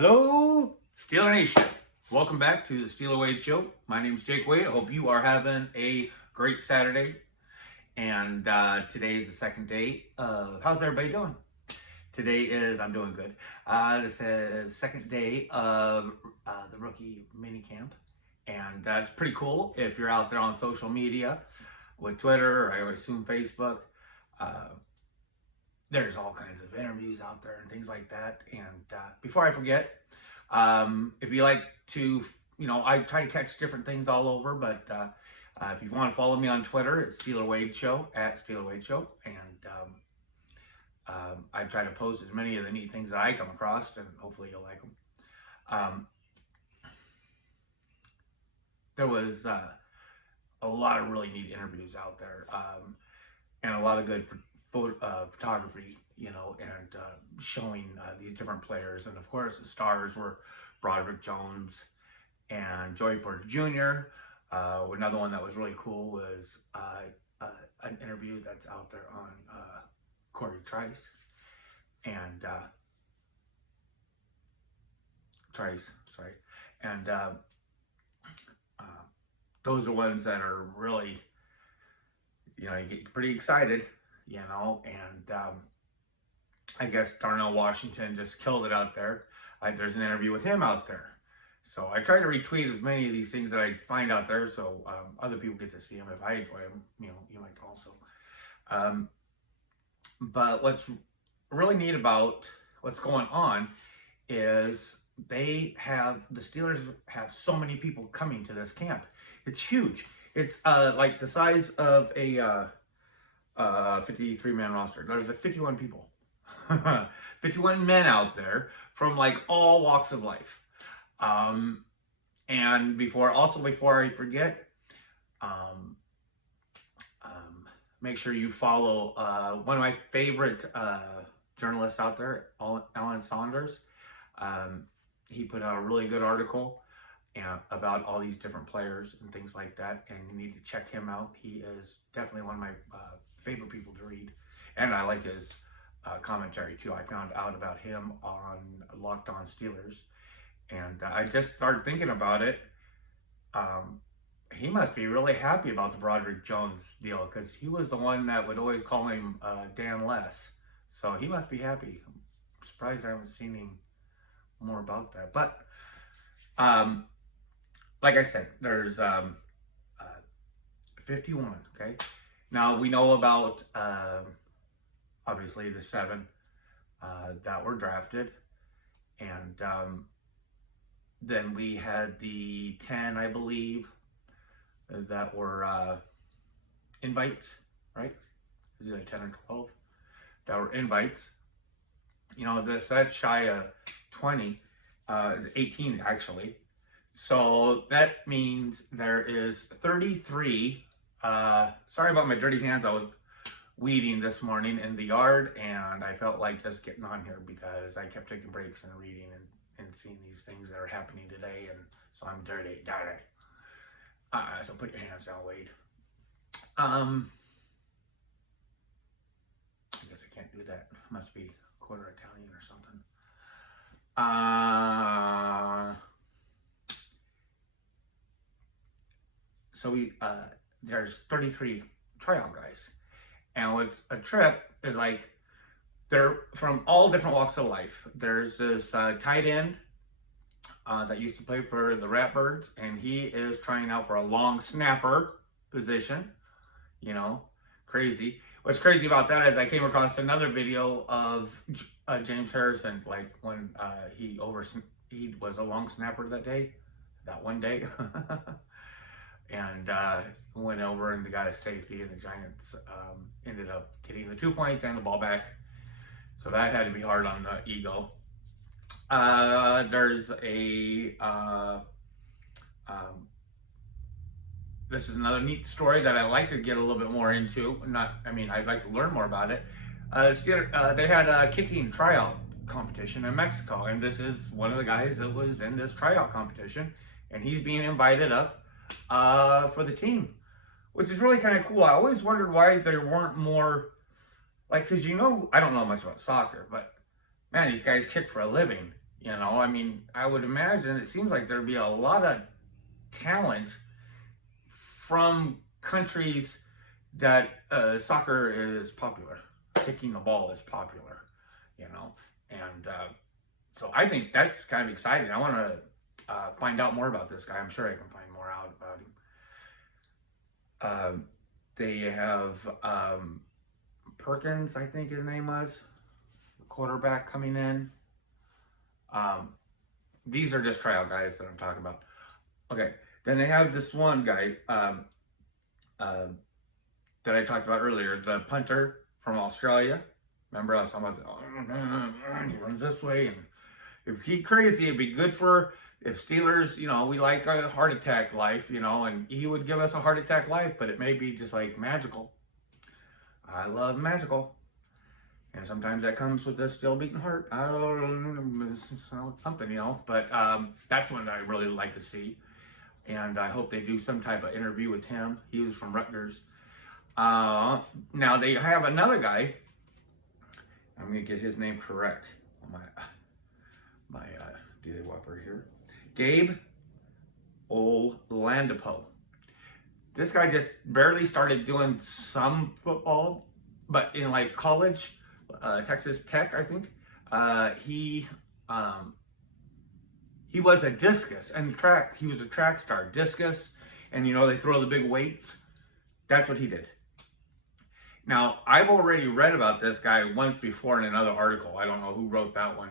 Hello, Steeler Nation. Welcome back to the Steeler Wade Show. My name is Jake Wade. I hope you are having a great Saturday. And today is the second day of, how's everybody doing? I'm doing good. This is second day of the rookie minicamp. And it's pretty cool if you're out there on social media with Twitter, or I assume Facebook. There's all kinds of interviews out there and things like that. And before I forget, if you like to, I try to catch different things all over, but if you want to follow me on Twitter, it's Steeler Wade Show, at Steeler Wade Show. And I try to post as many of the neat things that I come across, and hopefully you'll like them. There was a lot of really neat interviews out there, and a lot of good photography, and showing these different players. And of course, the stars were Broderick Jones and Joey Porter Jr. Another one that was really cool was an interview that's out there on Cory, Trice, and those are ones that are really, you get pretty excited, and I guess Darnell Washington just killed it out there. There's an interview with him out there. So I try to retweet as many of these things that I find out there, so other people get to see them. If I enjoy them, you might also. But what's really neat about what's going on is the Steelers have so many people coming to this camp. It's huge. It's like the size of a 53-man roster. There's 51 people. 51 men out there from like all walks of life. And before I forget, make sure you follow one of my favorite journalists out there, Alan Saunders. He put out a really good article about all these different players and things like that, and you need to check him out. He is definitely one of my favorite people to read, and I like his commentary too. I found out about him on Locked On Steelers, and I just started thinking about it. He must be really happy about the Broderick Jones deal, because he was the one that would always call him Dan Less. So he must be happy. I'm surprised I haven't seen him more about that. But like I said, there's 51. Okay, now we know about obviously the 7 that were drafted, and then we had the 10, I believe, that were invites, right? It was either 10 or 12 that were invites. That's shy of 20. It's 18 actually. So that means there is 33. Sorry about my dirty hands. I was weeding this morning in the yard, and I felt like just getting on here because I kept taking breaks and reading and seeing these things that are happening today, and so I'm dirty. So put your hands down, Wade. I guess I can't do that. Must be quarter Italian or something. So there's 33 tryout guys, and what's a trip is like they're from all different walks of life. There's this tight end that used to play for the Ratbirds, and he is trying out for a long snapper position. Crazy. What's crazy about that is I came across another video of James Harrison, like when he was a long snapper that one day, and went over and got a safety, and the Giants ended up getting the 2 points and the ball back. So that had to be hard on the ego. There's this is another neat story that I like to get a little bit more into. I'd like to learn more about it. They had a kicking tryout competition in Mexico, and this is one of the guys that was in this tryout competition, and he's being invited up for the team, which is really kind of cool. I always wondered why there weren't more, because I don't know much about soccer, but man, these guys kick for a living. You know, I mean, I would imagine it seems like there'd be a lot of talent from countries that soccer is popular, kicking the ball is popular, you know, and so I think that's kind of exciting. I want to find out more about this guy. I'm sure I can find more out about him. They have Perkins, I think his name was, the quarterback coming in. These are just tryout guys that I'm talking about. Okay, then they have this one guy that I talked about earlier, the punter from Australia. Remember I was talking about he runs this way, and if he crazy, it'd be good for if Steelers, you know, we like a heart attack life, you know, and he would give us a heart attack life, but it may be just like magical. I love magical. And sometimes that comes with a still beating heart. I don't know, something, you know. But that's one I really like to see. And I hope they do some type of interview with him. He was from Rutgers. Now they have another guy. I'm going to get his name correct. My D-Day Whopper here. Gabe Oladipo. This guy just barely started doing some football, but in like college, Texas Tech, I think, he was a discus and track. He was a track star, discus, and you know they throw the big weights. That's what he did. Now I've already read about this guy once before in another article. I don't know who wrote that one,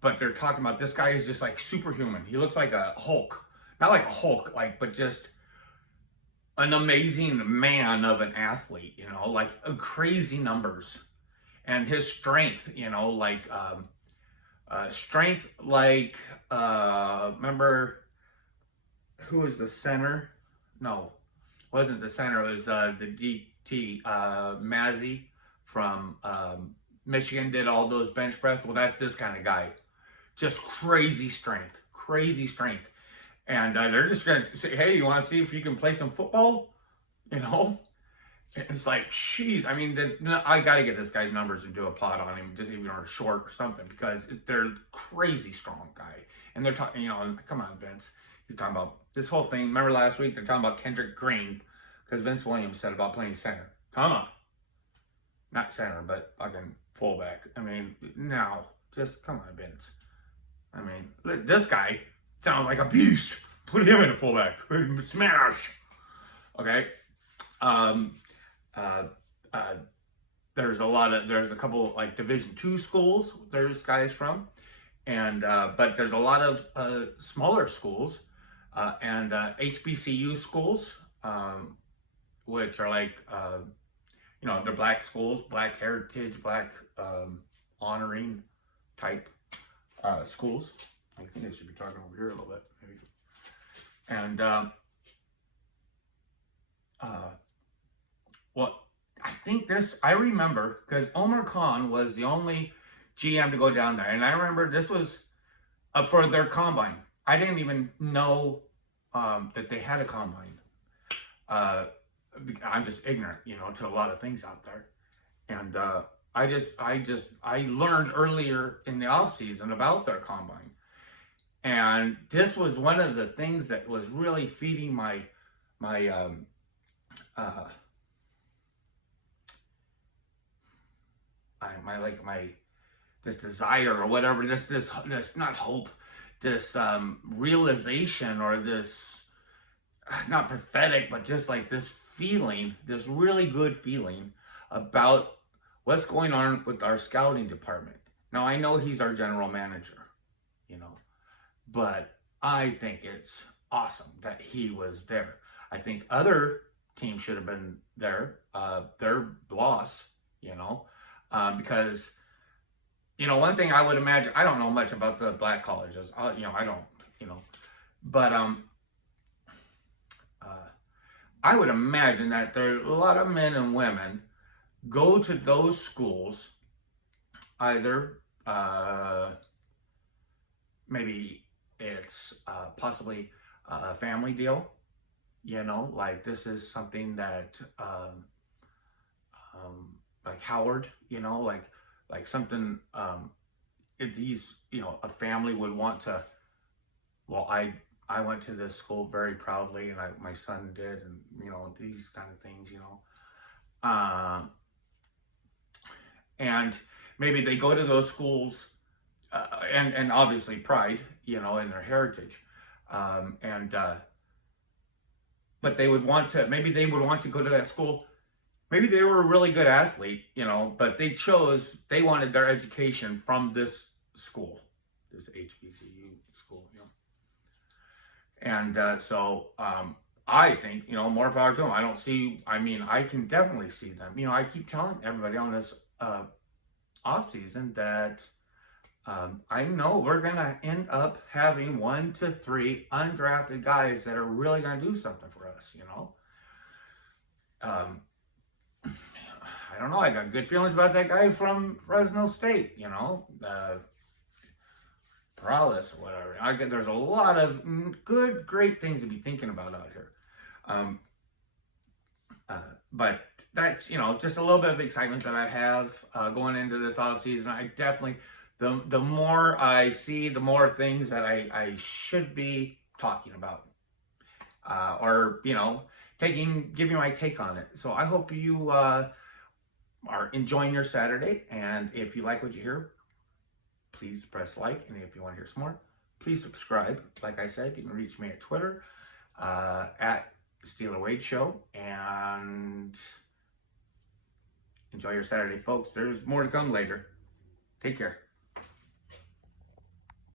but they're talking about this guy is just like superhuman. He looks like a Hulk, not like a Hulk, like but just an amazing man of an athlete. You know, like crazy numbers. And his strength, you know, like strength, like remember who was the center? No, wasn't the center. It was the DT Mazzy from Michigan. Did all those bench press. Well, that's this kind of guy, just crazy strength, and they're just gonna say, "Hey, you want to see if you can play some football?" You know. It's like, jeez, I mean, I got to get this guy's numbers and do a pod on him, just even or short or something, because they're crazy strong guy. And they're talking, you know, come on, Vince. He's talking about this whole thing. Remember last week, they're talking about Kendrick Green, because Vince Williams said about playing center. Come on. Not center, but fucking fullback. I mean, now, just come on, Vince. I mean, this guy sounds like a beast. Put him in a fullback. Smash. Okay. There's a couple like Division II schools there's guys from, and but there's a lot of smaller schools and HBCU schools, which are like you know, they're black schools, black heritage, black honoring type schools. I think I should be talking over here a little bit maybe. And well, I think I remember, because Omar Khan was the only GM to go down there. And I remember this was for their combine. I didn't even know that they had a combine. I'm just ignorant, you know, to a lot of things out there. And I learned earlier in the off season about their combine. And this was one of the things that was really feeding my this desire or whatever, this not hope, this realization, or this not prophetic, but just like this feeling, this really good feeling about what's going on with our scouting department. Now I know he's our general manager, you know, but I think it's awesome that he was there. I think other teams should have been there. Their boss, you know, because, you know, one thing I would imagine, I don't know much about the black colleges, you know, I don't, you know, but I would imagine that there are a lot of men and women go to those schools, either maybe it's possibly a family deal, you know, like this is something that like Howard, you know, like something these, a family would want to, well, I went to this school very proudly, and my son did, and these kind of things, um, and maybe they go to those schools, and obviously pride, in their heritage, and but maybe they would want to go to that school. Maybe they were a really good athlete, but they wanted their education from this school, this HBCU school, And so I think, more power to them. I can definitely see them. I keep telling everybody on this off season that I know we're going to end up having 1 to 3 undrafted guys that are really going to do something for us, I don't know. I got good feelings about that guy from Fresno State, Perales or whatever. There's a lot of great things to be thinking about out here. But that's, just a little bit of excitement that I have going into this off season. I definitely, the more I see, the more things that I should be talking about, or, giving my take on it. So I hope you are enjoying your Saturday. And if you like what you hear, please press like. And if you want to hear some more, please subscribe. Like I said, you can reach me at Twitter, at Steeler Wade Show. And enjoy your Saturday, folks. There's more to come later. Take care.